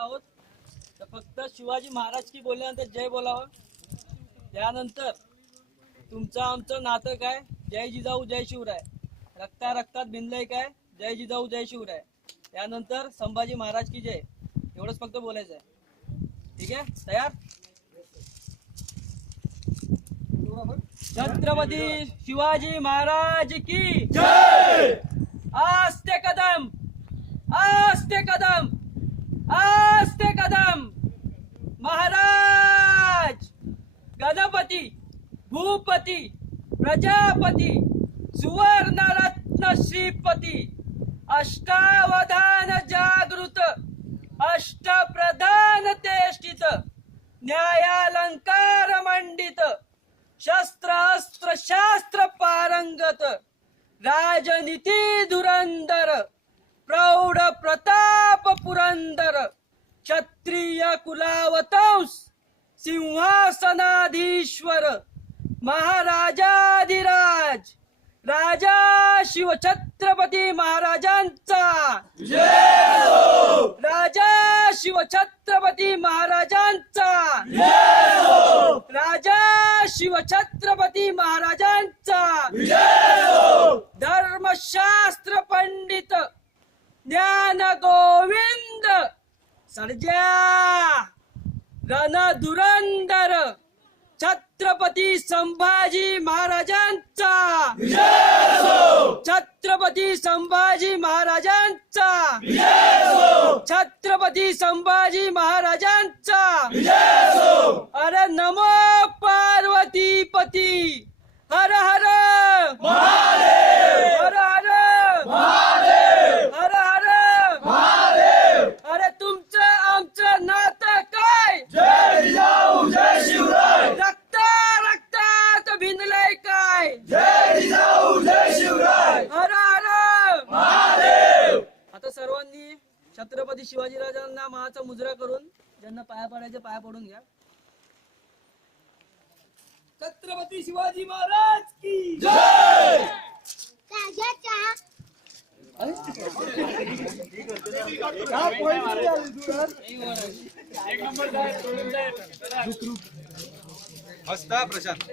आहोत तर फक्त शिवाजी महाराज की बोलल्यानंतर जय बोलावं. त्यानंतर तुमचं आमचं नातं काय, जय जिजाऊ जय शिवराय. रक्ता रक्तात भिनलंय काय, जय जिजाऊ जय शिवराय. त्यानंतर संभाजी महाराज की जय. एवढंच फक्त बोलायचं आहे. ठीक आहे, तयार. छत्रपती शिवाजी महाराज की जय. आस्ते कदम, आस्ते कदम, आस्ते कदम. महाराज गणपती भूपती प्रजापती सुवर्ण रत्न श्रीपती अष्टावधान जागृत अष्टप्रधान तेष्टित न्यायालंकार मंडित शस्त्र अस्त्र शास्त्र पारंगत राजनीती धुरंदर प्रौढ प्रताप पुरंदर क्षत्रिय कुलावतंस सिंहासनाधीश्वर महाराजाधिराज राजा शिवछत्रपती महाराजांचा जय हो. राजा शिवछत्रपती महाराजांचा जय हो. राजा शिवछत्रपती महाराजांचा जय हो. धर्मशास्त्र पंडित ज्ञान गोविंद सर्जा रणधुरंदर छत्रपती संभाजी महाराजांचा जय हो. छत्रपती संभाजी महाराजांचा जय हो. छत्रपती संभाजी महाराजांचा जय हो. अरे नमो पार्वतीपती हर हर महादेव. हर हर महादेव. हर हर. महादेव. अरे तुमचं आमचं नातं काय, जय जिजाऊ जय शिवराय. रक्तात भिनलंय काय, जय जिजाऊ जय शिवराय. हर हर महादेव. आता सर्वांनी छत्रपती शिवाजीराजांना माचा मुजरा करून ज्यांना पाया पडायचे पाया पडून घ्या. छत्रपती शिवाजी महाराज की जय. हसता प्रशांत.